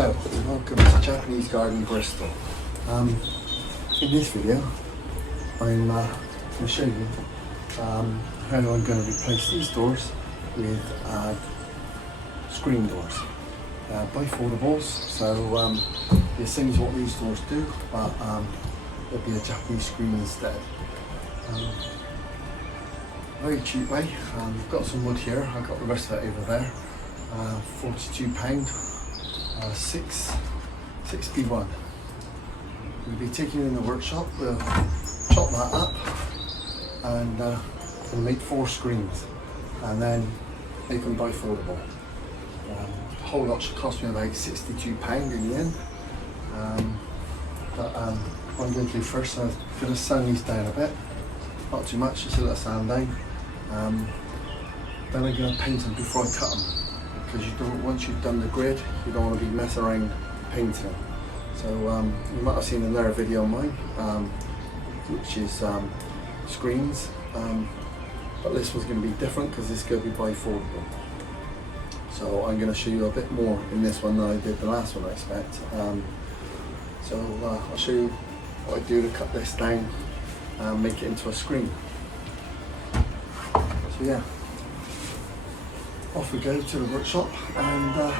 Hello and welcome to Japanese Garden Bristol. In this video I'm going to show you how I'm going to replace these doors with screen doors, bifoldables. So the same as what these doors do, but there'll be a Japanese screen instead. Very cheap way. I've got some wood here, I've got the rest of it over there. £42, 6B1. We'll be taking it in the workshop, we'll chop that up and we'll make 4 screens and then make them bifoldable. The whole lot should cost me about £62 in the end. But what I'm going to do first, I'm going to sand these down a bit, not too much, just a little sand down. Then I'm going to paint them before I cut them, because you don't, once you've done the grid, you don't want to be messing around painting them. So you might have seen another video of mine, which is screens, but this one's going to be different because it's going to be bifoldable. So I'm going to show you a bit more in this one than I did the last one, I expect. So I'll show you what I do to cut this down and make it into a screen. So yeah, off we go to the workshop and a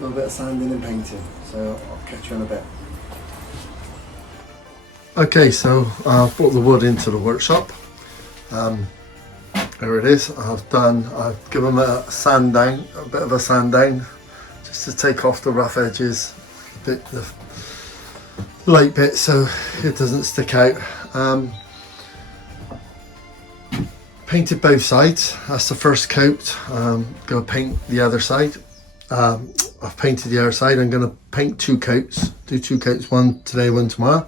little bit of sanding and painting. So I'll catch you in a bit. Okay, so I've brought the wood into the workshop. There it is. I've given them a sand down, a bit of a sand down, just to take off the rough edges, the light bit, so it doesn't stick out. Painted both sides. That's the first coat. Gonna paint the other side. I've painted the other side. I'm gonna paint 2 coats. Do 2 coats, one today, one tomorrow.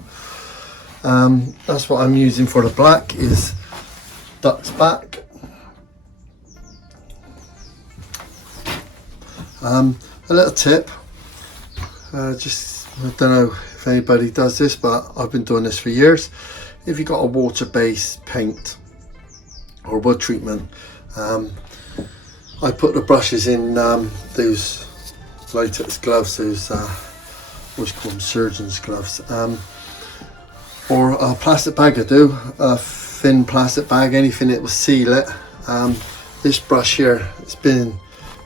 That's what I'm using for the black, is duck's back. A little tip. Just, I don't know if anybody does this, but I've been doing this for years. If you've got a water-based paint or wood treatment, I put the brushes in those latex gloves, those what you call them, surgeon's gloves, or a plastic bag. I do a thin plastic bag, anything that will seal it. This brush here, it's been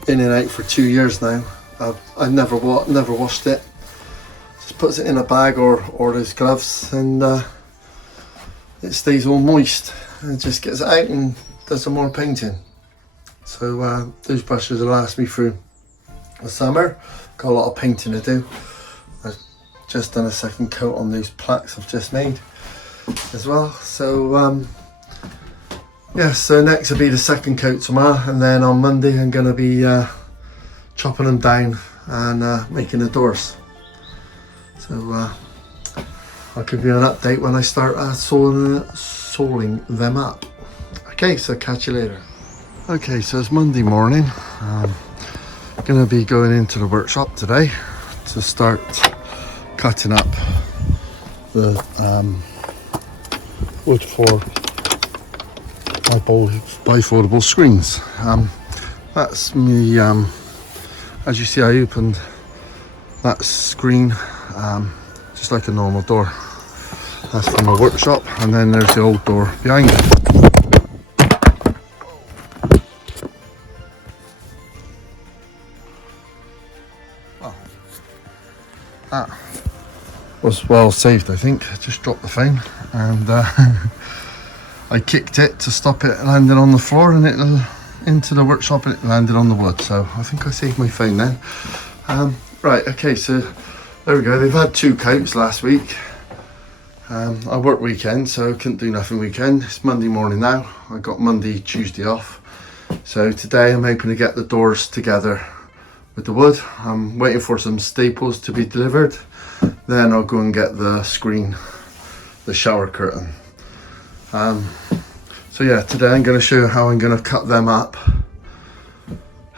in and out for 2 years now. I've never washed it. Just puts it in a bag or those gloves, and it stays all moist. It just gets it out and does some more painting. So those brushes will last me through the summer. Got a lot of painting to do. I've just done a second coat on those plaques I've just made as well. So yeah, so next will be the second coat tomorrow, and then on Monday I'm going to be chopping them down and making the doors. So I'll give you an update when I start soling them up. Okay, so catch you later. Okay, so it's Monday morning. I'm going to be going into the workshop today to start cutting up the wood for my bifoldable screens. That's me. As you see, I opened that screen just like a normal door. That's from my workshop, and then there's the old door behind it. Oh, that was well saved, I think. I just dropped the phone and I kicked it to stop it landing on the floor, and it into the workshop, and it landed on the wood. So I think I saved my phone then. Right, okay, so there we go. They've had 2 coats last week. I work weekend, so I couldn't do nothing weekend. It's Monday morning now. I got Monday, Tuesday off. So today I'm hoping to get the doors together with the wood. I'm waiting for some staples to be delivered. Then I'll go and get the screen, the shower curtain. So yeah, today I'm going to show you how I'm going to cut them up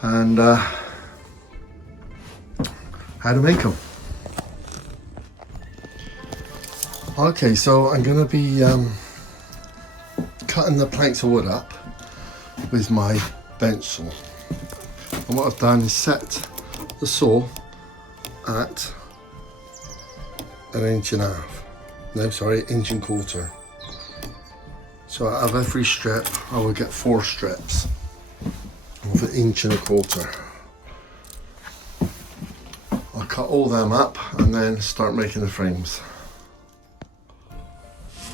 and how to make them. Okay, so I'm going to be cutting the planks of wood up with my bench saw. And what I've done is set the saw at 1.5 inches. No, sorry, 1.25 inches. So out of every strip, I will get 4 strips of 1.25 inches. I'll cut all them up and then start making the frames.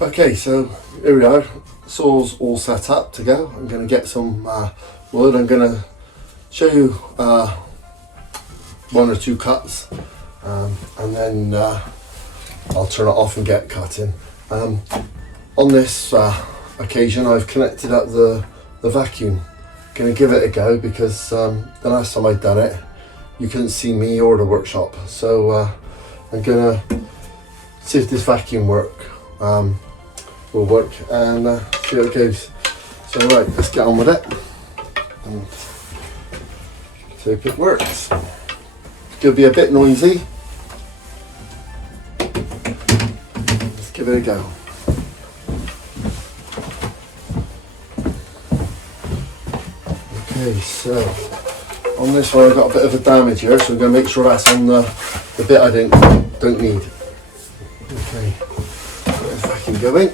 Okay, so here we are. Saw's all set up to go. I'm going to get some wood. I'm going to show you 1 or 2 cuts, and then I'll turn it off and get cutting. On this occasion, I've connected up the vacuum. Going to give it a go because the last time I'd done it, you couldn't see me or the workshop. So I'm going to see if this vacuum will work and see how it goes. So right, let's get on with it and see if it works. It's going to be a bit noisy. Let's give it a go. Okay, so on this one I've got a bit of a damage here, so I'm going to make sure that's on the bit I don't need. Okay, get the vacuum going.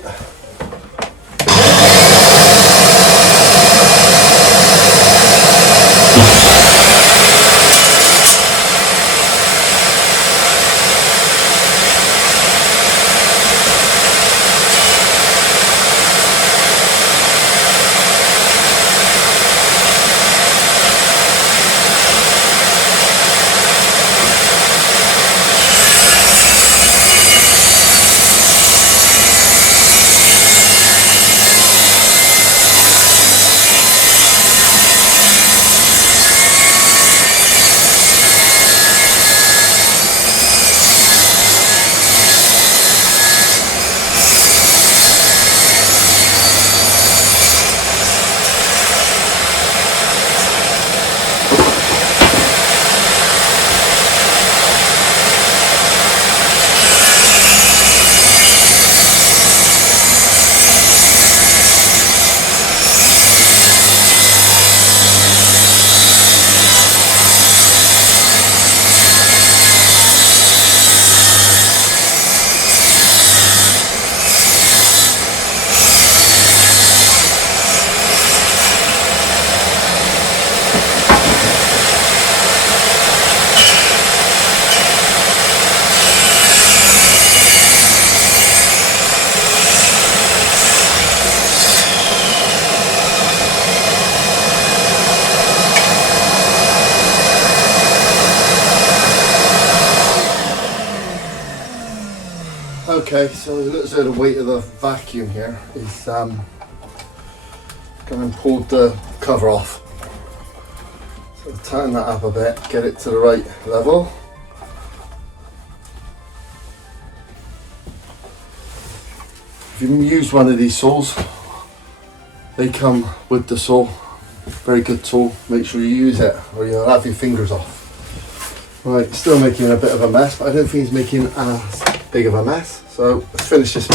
Okay, so it looks like the weight of the vacuum here is going to pull the cover off. So tighten that up a bit, get it to the right level. If you use one of these saws, they come with the saw. Very good tool. Make sure you use it or you'll have your fingers off. Right, still making a bit of a mess, but I don't think he's making as big of a mess. So let's finish this.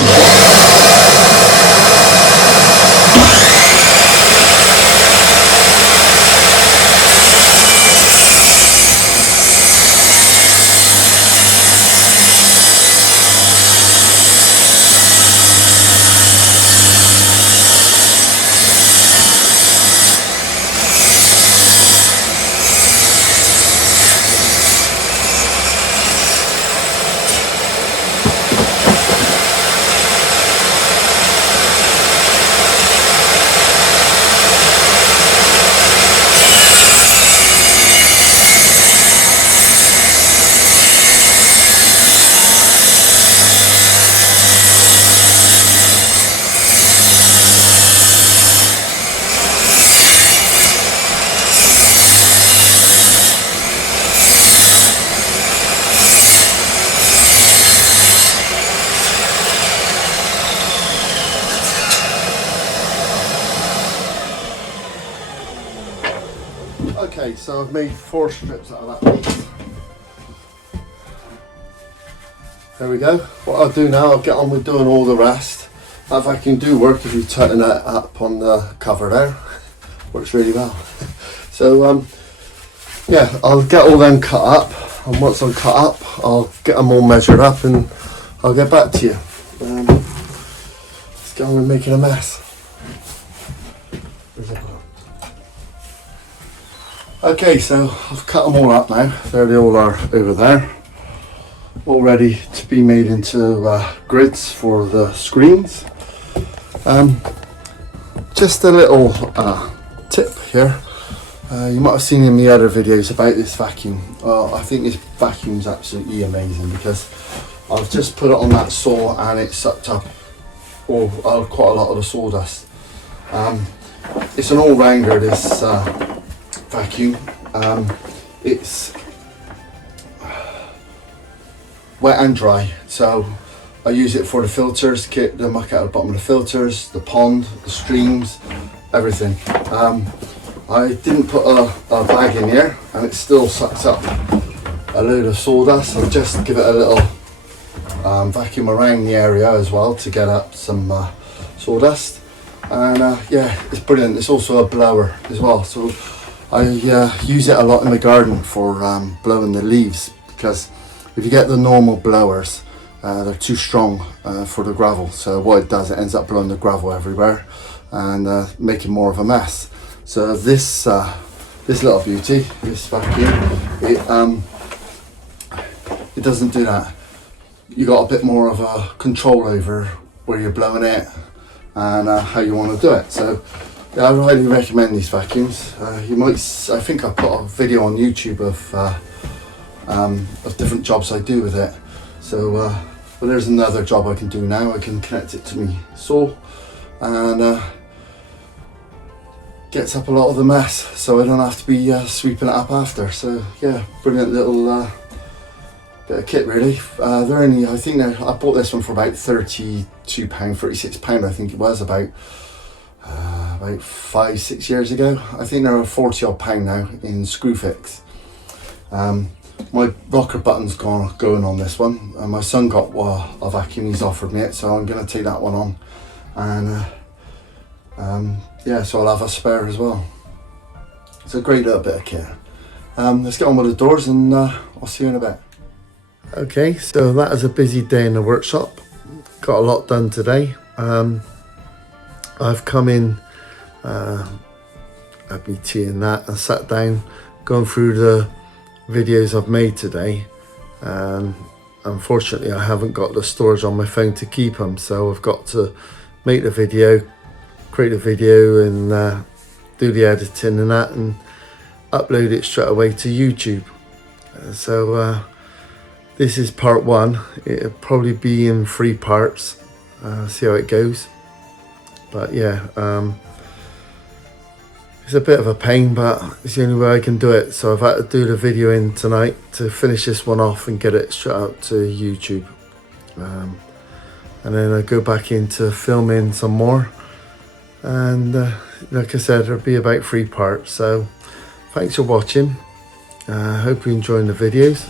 Okay, so I've made 4 strips out of that piece. There we go. What I'll do now, I'll get on with doing all the rest. That vacuum do work if you tighten that up on the cover there. Works really well. So yeah, I'll get all them cut up and once I'm cut up, I'll get them all measured up and I'll get back to you. Let's get on with making a mess. Okay, so I've cut them all up now. There they all are over there, all ready to be made into grids for the screens. Just a little tip here. You might have seen in the other videos about this vacuum. I think this vacuum is absolutely amazing because I've just put it on that saw and it sucked up quite a lot of the sawdust. It's an all-rounder, this vacuum. It's wet and dry, so I use it for the filters, get the muck out of the bottom of the filters, the pond, the streams, everything. I didn't put a bag in here and it still sucks up a load of sawdust. I'll just give it a little vacuum around the area as well to get up some sawdust. And yeah, it's brilliant. It's also a blower as well, so I use it a lot in the garden for blowing the leaves, because if you get the normal blowers, they're too strong for the gravel. So what it does, it ends up blowing the gravel everywhere and making more of a mess. So this little beauty, this vacuum, it doesn't do that. You got a bit more of a control over where you're blowing it and how you want to do it. So yeah, I highly recommend these vacuums. You might, I think I put a video on YouTube of different jobs I do with it. So well, there's another job I can do now. I can connect it to me saw and gets up a lot of the mess, so I don't have to be sweeping it up after. So yeah, brilliant little bit of kit really. They're only, I think I bought this one for about £32, £36 I think it was, about 5-6 years ago. I think they're £40 odd now in Screwfix. My rocker button's going on this one, and my son got a vacuum, he's offered me it, so I'm going to take that one on. And yeah, so I'll have a spare as well. It's a great little bit of kit. Let's get on with the doors and I'll see you in a bit. Okay, so that is a busy day in the workshop. Got a lot done today. I've come in, had me tea and that, and sat down, going through the videos I've made today. Unfortunately, I haven't got the storage on my phone to keep them, so I've got to make the video, create a video and do the editing and that, and upload it straight away to YouTube. So this is part one. It'll probably be in 3 parts. See how it goes. But yeah, it's a bit of a pain, but it's the only way I can do it. So I've had to do the video in tonight to finish this one off and get it straight out to YouTube. And then I go back into filming some more. And like I said, there'll be about 3 parts. So thanks for watching. Hope you're enjoying the videos.